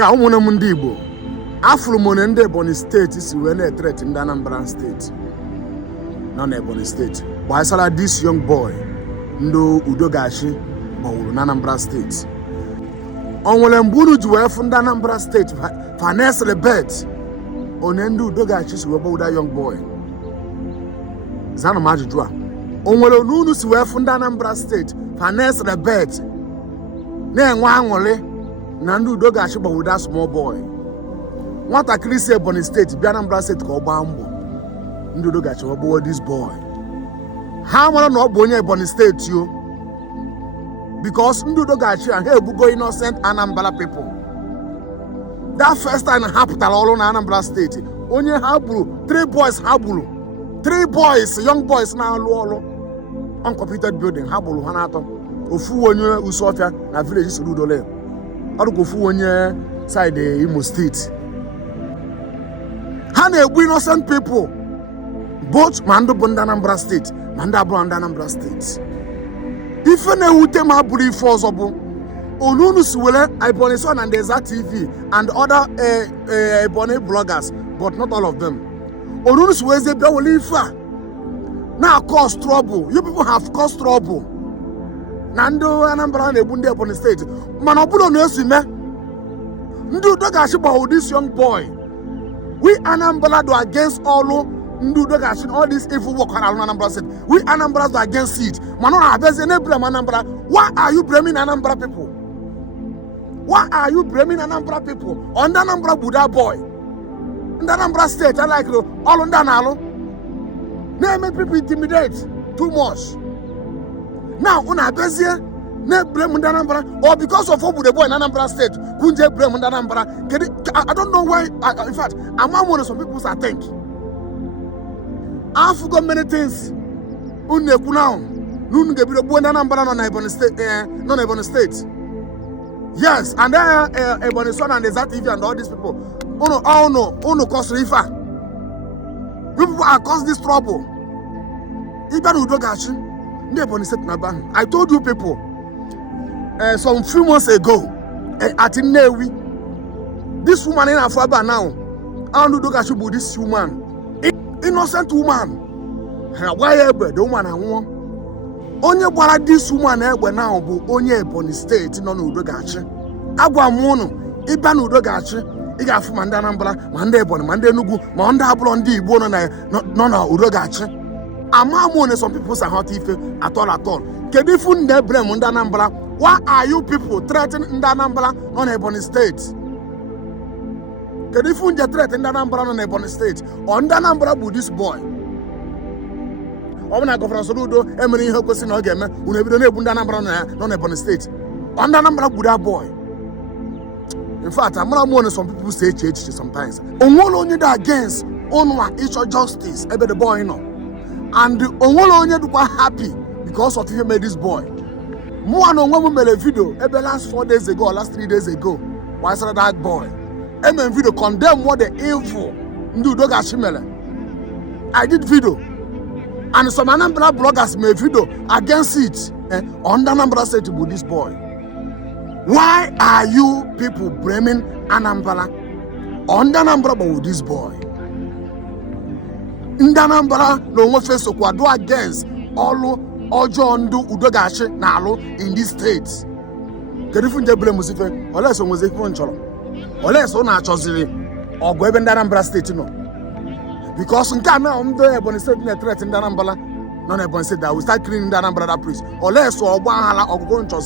Ya ụmụnne m ndị Igbo afụrụ m na ndị Ebony steeti si wee na-etret ndị Anambra steeti nọ na Ebony steeti gbasara this young boy ndị Udogachi gbawuru na Anambra steeti. O nwere mgbe unu ji wee fụ ndị Anambra steeti fanesịrị bet onye ndị Udogachi si wee gbawuda young boy? Zanụ m ajụjụ a. O nwere unu si wee fụ ndị Anambra steeti fanesịrị bet na-enwe aṅụrị na ndị Udogachi gbawuda small boy? Nwatakịrị si Ebony steeti bịa Anambra steeti ka ọ gbaa mbọ ndị Udogachi wee gbawa this boy. Ha mara na ọ bụ onye Ebony steeti o, because ndị Udogachi ha egbugo innocent Anambra people. That first time ha pụtara ọrụ na Anambra steeti, onye ha gburu 3 boys, ha gburu 3 boys, young boys na-alụ ọrụ uncompleted building, ha gburu ha n'atọ. Ofu onye Usuofia na village Sirudole, ọrụ ofu onye side Imo steeti. Ha na-egbu innocent people, both ma ndị bụ ndị Anambra steeti ma ndị abụrụ ndị Anambra steeti. Ife na-ewute ma bụrụ ife ọzọ bụ onunu si were Ebony Son and Eza TV and other Ebony bloggers, but not all of them. Onunu si were bịa were ife a na cause trouble. You people have caused trouble. Na ndị Anambra na-egbu ndị Ebony steeti, mana ọ bụrụ na esi mee ndị Udogachi gbawo this young boy. We Anambra do against all ndị Udogachi, all this evil work around Anambra state. We Anambra do against it. Manona abeze ne blame Anambra. Why are you blaming Anambra people? Why are you blaming Anambra people on the Anambra Buddha boy? In the Anambra state, I like all on the Nalo. They make people intimidate too much. Now, una abeze ne blame Anambra, or because of what the boy in Anambra state, kunje blame Anambra. I don't know why. In fact, I'm one of some people I think. I've got many things. Uneku now. Nun get the boy Anambra non Ebony state, non Ebony state. Yes, and then Ebony Son and Eza TV and all these people. Uno cause rifa. People are cause this trouble. Even Udogachi, the Ebony state naba. I told you people some few months ago at Inewi, this woman in Afaba now, and Udogachi bu this woman, innocent woman. Why ever the woman I want? Onye gwara this woman egbe now bụ onye Ebony steeti nọ na Udogachi. Agwa mụnụ ịbịa na Udogachi ị ga-afụ ma ndị Anambra ma ndị Ebony ma ndị Enugu ma ndị abụrụ ndị Igbo nọ na Udogachi. Ama mụnụ some people say hot ife at all. Kedu ifu ndị blame ndị Anambra? Why are you people threatening ndị Anambra nọ na Ebony steeti? Kedu ifu ndị threatening ndị Anambra nọ na Ebony steeti? Ọ ndị Anambra bụ this boy. Ọ bụ na Gọvanọ Soludo emere ihe kwesịrị na ọ ga-eme, unu ebido na-egbu ndị Anambra nọ na Ebony steeti. Ọ ndị Anambra gburu that boy. In fact, amara m one some people say echiche sometimes. Onwere onye dị against ụnwa ịchọ justice ebe the boy nọ. And onwere onye dịkwa happy because of ihe made this boy. Mụnwa na onwe m mere video ebe last 4 days ago or last 3 days ago gbasara that boy. Eme video condemn what the evil ndị Udogachi mere. I did video. And some Anambra bloggers made video against it. On the Anambra state to this boy. Why are you people blaming Anambra on the Anambra with this boy? In the Anambra, no one face to do against all Ojo Ndu Udogachi Nalo in this state. Can you find the blame Musife? Unless on was a control. Unless on our Chosiri or Gweben Anambra state, no. Because in Ghana, the Ebony state in a threat in the Anambra, non Ebony state that we start cleaning the Anambra priest. Or less or Wahala or going to